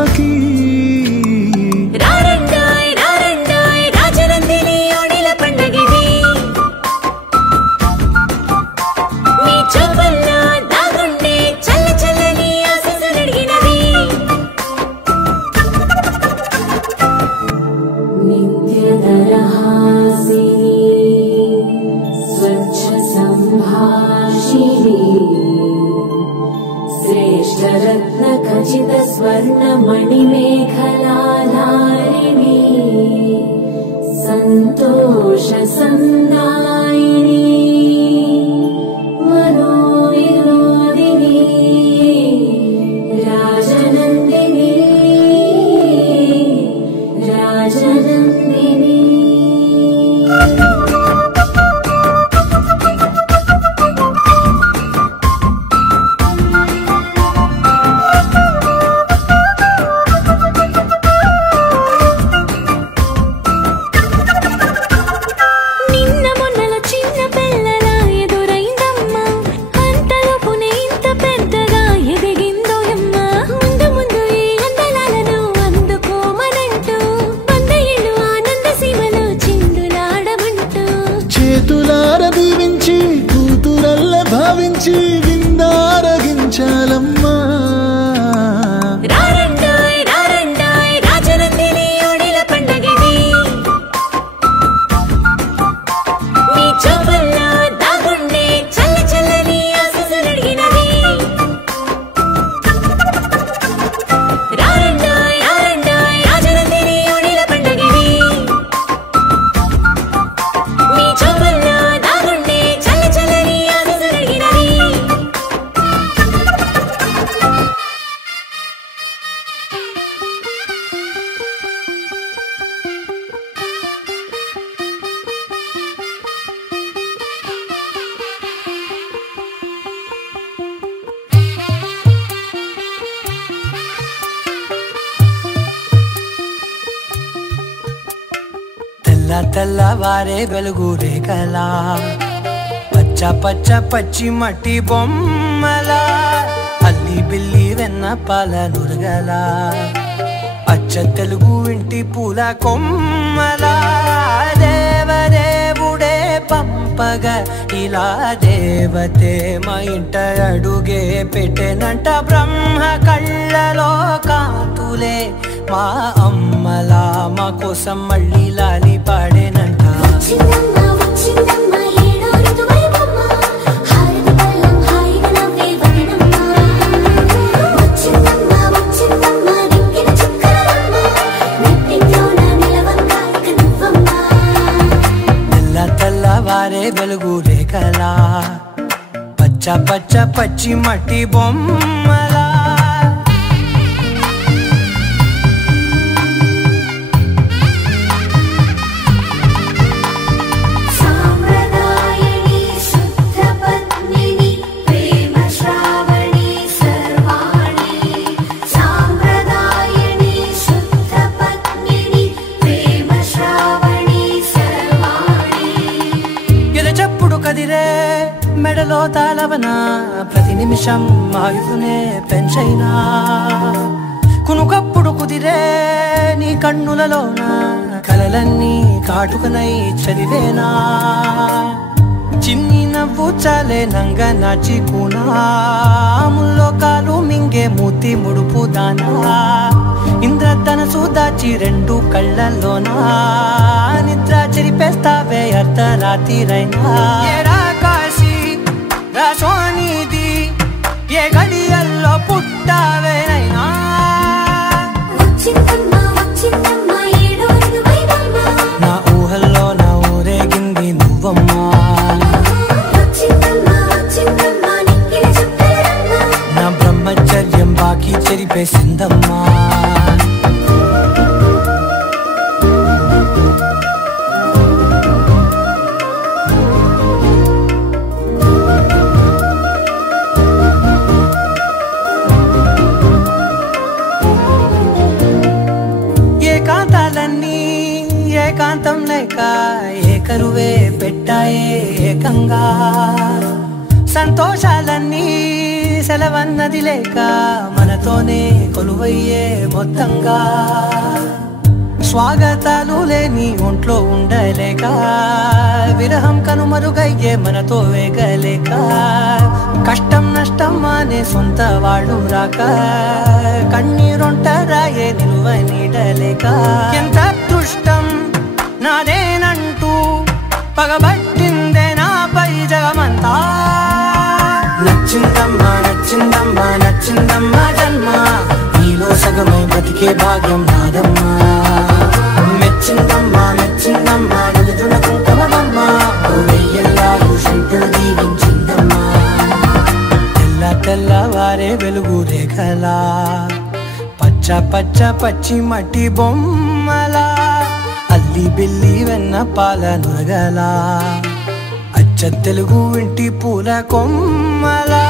ఆపకి श्रेष्ठरत्नखचित स्वर्णमणिमेखलाधारिणी सन्तोषसन्दायिनी मनोविनोदिनी राजनन्दिनी राजनन्दिनी భావించి విందారగించాలమ్మా తెల్లవారే వెలుగు రేఖలా పచ్చ పచ్చ పచ్చి మట్టి బొమ్మలా అల్లి బిల్లి వెన్న పాల నురగలా అచ్చ తెలుగు ఇంటి పూల కొమ్మలా దేవదేవుడే పంపగా ఇలా దేవతే మా ఇంట అడుగే పెట్టెనంట బ్రహ్మ కళ్ళలో కాంతులే మా అమ్మలా మా కోసం మళ్ళీ లాలి పాడేనంట తెల్లవారే వెలుగు రేఖలా పచ్చ పచ్చ పచ్చి మట్టి బొమ్మలా మెడలో తాళవన ప్రతి నిమిషం ఆయుధునే పెంచైనా కునుకప్పుడు కుదిరే నీ కన్నులలోన కలలన్నీ కాటుకనై చదివేనా చిన్ని నవ్వు చాలే నంగ నాచి కూనాముల్లో కాలు మింగే మూతి ముడుపు దానా ఇంద్రధనసు దాచి రెండు కళ్ళల్లోనా నిద్ర చెరిపేస్తావే అర్ధరాత్రిరైనా సోనిది ఏ గడియల్లో పుట్టావేనైనా నా ఊహల్లో నా ఊరేగింది నువ్వమ్మా నా బ్రహ్మచర్యం బాకీ చెరిపేసిందమ్మా ఏకాంతం లేక ఏకరువే పెట్టాయే ఏకంగా సంతోషాలన్నీ సెలవన్నది లేక మనతో నీతోనే కొలువయ్యే మొత్తంగా స్వాగతాలు లేని ఒంట్లో ఉండలేక విరహం కనుమరుగయ్యే మనతో వేగలేక కష్టం నష్టం అనే సొంత వాళ్ళు రాక కన్నీరొంటరాయే నిలువ నీడలేక ఎంత దుష్టం నాదేనంటూ పగబట్టిందే నాపై జగమంతా నచ్చిందమ్మా నచ్చిందమ్మా నచ్చిందమ్మా జన్మ నీలో సగమై బతికే భాగ్యం నాదమ్మా మెచ్చిందమ్మా మెచ్చిందమ్మా నిలుతున్న కుంకుమమ్మా వెయ్యల్లాలు శంకులు దీవించిందమ్మా తెల్ల తెల్లవారే వెలుగు రేఖలా పచ్చ పచ్చ పచ్చి మట్టి బొమ్మలా అల్లి బిల్లి వెన్న పాల నురగలా అచ్చ తెలుగు ఇంటి పూల కొమ్మలా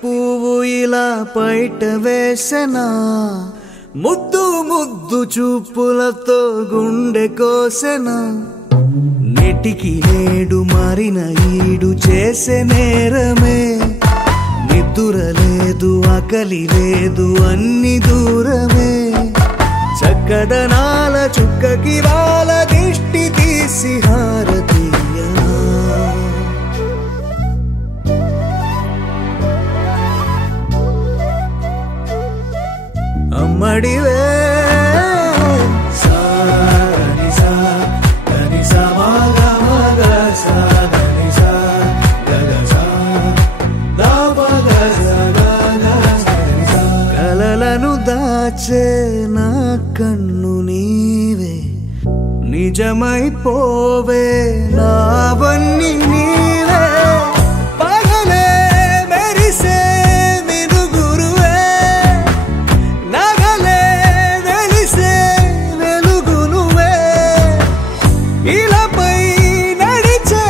పువ్వు ఇలా బయట వేసెనా ముద్దు ముద్దు చూపులతో గుండె కోసెనా నెటికి నేడు మారిన ఈడు చేసే నేరమే నిద్ర లేదు ఆకలి లేదు అన్ని దూరమే చక్కదనాల చుక్కకి వాళ్ళ దిష్టి తీసి హారతీయనా అమ్మడివే కలలను దాచే నా కన్ను నీవే నిజమైపోవే నావన్నీ నీవే పగలే మెరిసే మినుగురువే నగలే వెలిసే వెలుగునువే ఇలాపై నడిచే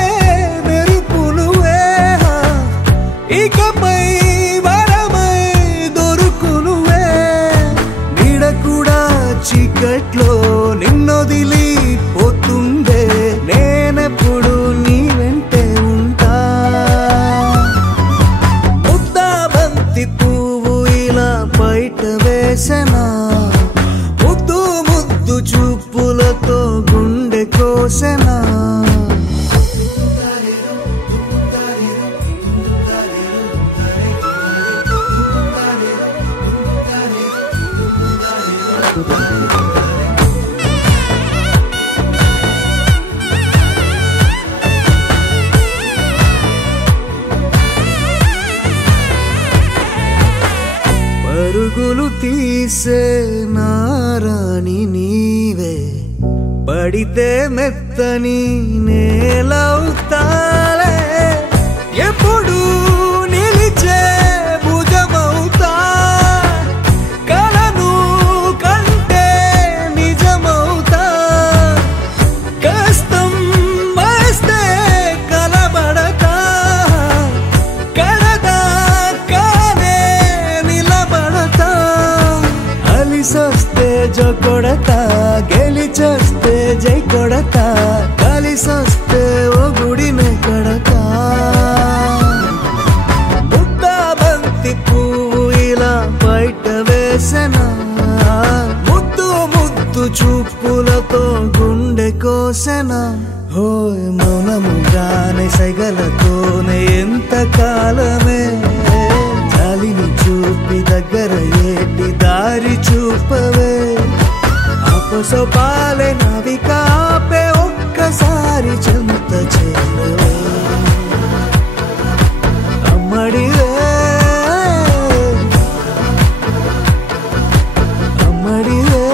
మెరుపునువే ఇకపై వరమై దొరుకునువే నీడ కూడా చీకట్లో నిన్నొదిలి పోతుండే నేనెప్పుడు నీ వెంటే ఉంటా ముద్దా బంతి పువ్వు ఇలా బయట వేసెనా ముద్దు ముద్దు చూపులతో గుండె కోసెనా పరుగులు తీసే నారాణి నీవే పడితే మెత్తని నేలవుతాలే ఎప్పుడు నిలిచే భుజమవుతా కలను కంటే నిజమవుతా కష్టం వస్తే కలబడక కడదాకానే నిలబడతా అలిసొస్తే జో కొడతా గెలిచొస్తే జై కొడతా కలిసొస్తే ఓ గుడినే కడతా ముద్దా బంతి పువ్వు ఇలా బయట వేసెనా ముద్దు ముద్దు చూపులతో గుండె కోసెనా హోయ్ మౌనముగానే సైగలతోనే ఎంత కాలమే జాలిని చూపి దగ్గర ఏటి దారి చూపవే అపసోపాలే నావికాపే ఒక్కసారి చెంత చేరవే అమ్మడివే అమ్మడివే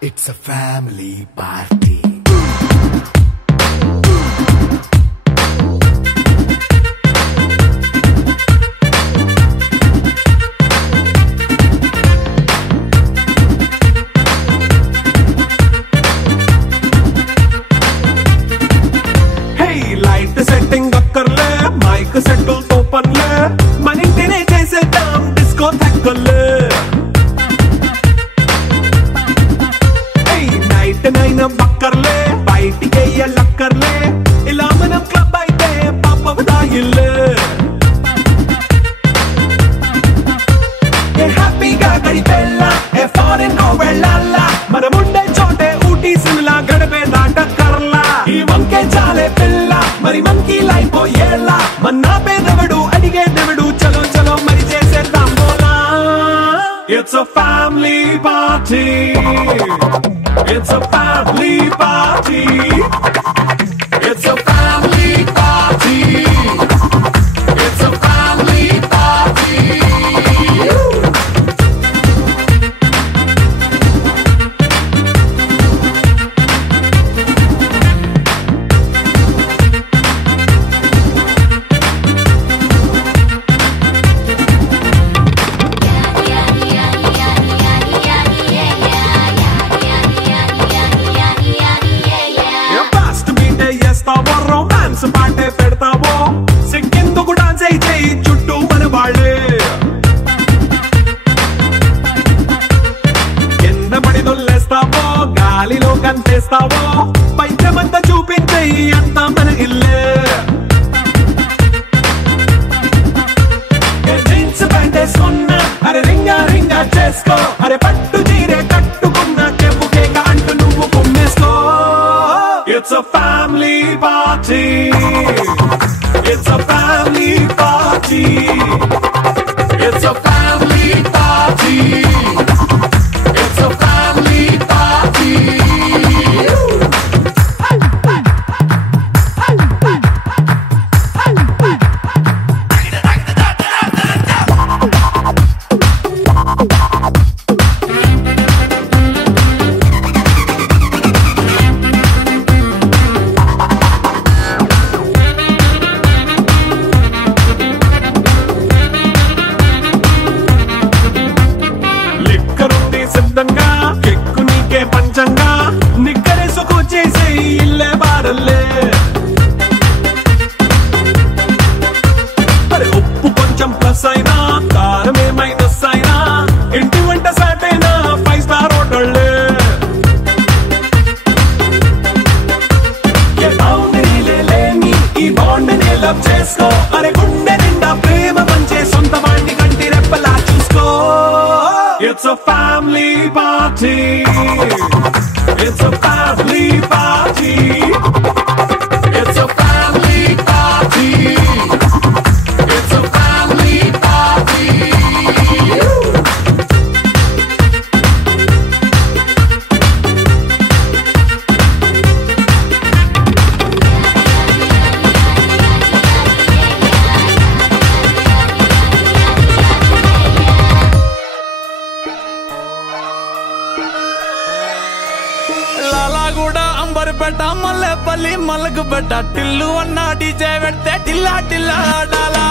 It's a family party. Hey, light setting akkarle, mic settle to panle, manintine chesedam disco thakkale. నైన బక్కర్లే బయటికి లక్కర్లే ఇలా మనం క్లబ్ అయితే పాపదాయిల్లే హ్యాపీగా గడిపెళ్ళా ఏ ఫారెన్ నో వెళ్ళాలా మనముండే చోటే ఊటీ సిమ్లా గడిపే దాటక్కర్లా ఈ వంకే చాలే పిల్ల మరి మంకీ లైఫ్ ఏళ్ళ మన్నా పేదవడు అడిగేదెవడు చలో చలో మరి చేసేద్దాం బోలా It's a family party. It's a family party. It's a family party. It's a family party. Romance పాటే పెడతావో సిక్కిందుకు డాన్స్ అయితే చుట్టూ మన వాళ్ళే కింద పడి దొల్లేస్తావో గాలిలో కంటేస్తావో పైచమంతా చూపించే అంతా మన ఇల్లే జీన్స్ ప్యాంట్ వేసుకున్నా అరే రింగా రింగా చేసుకో అరే పట్టు చీరే కట్టుకున్నా చెప్పు కేక అంటూ నువ్వు కుమ్మేసుకో It's a family party. It's a family party. It's a family party. It's a family party. కెక్కు నీకే పంచంగా నిక్కరేసుకు చేసే ఇల్లే బారల్లే మరి ఉప్పు కొంచెం ప్లస్ అయినా కారమే మైనస్ అయినా ఇంటి వంట సాటైనా 5 స్టార్ హోటళ్ళే ఏ బౌండరీలే లేని ఈ బాండ్ ని లవ్ చేసుకో అరే గుండె నిండా ప్రేమ పంచే సొంత వాణ్ణి కంటి రెప్పలా చూసుకో It's a family party. It's a family party. It's a family party. It's a family party. Amberpet Mallepally Malakpet Tillu అన్న డీజే పెడితే టిల్లా టిల్లా ఆడాలా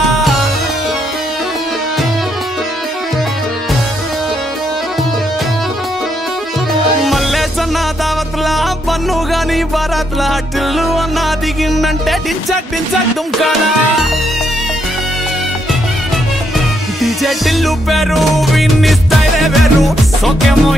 మల్లేసన్న దావత్లా పన్ను గాని బారాత్లా టిల్లు అన్న దిగిందంటే టించక్ టించక్ దుంకాలా డీజే టిల్లు పేరు విన్ని స్టైలే వేరు సోకేమో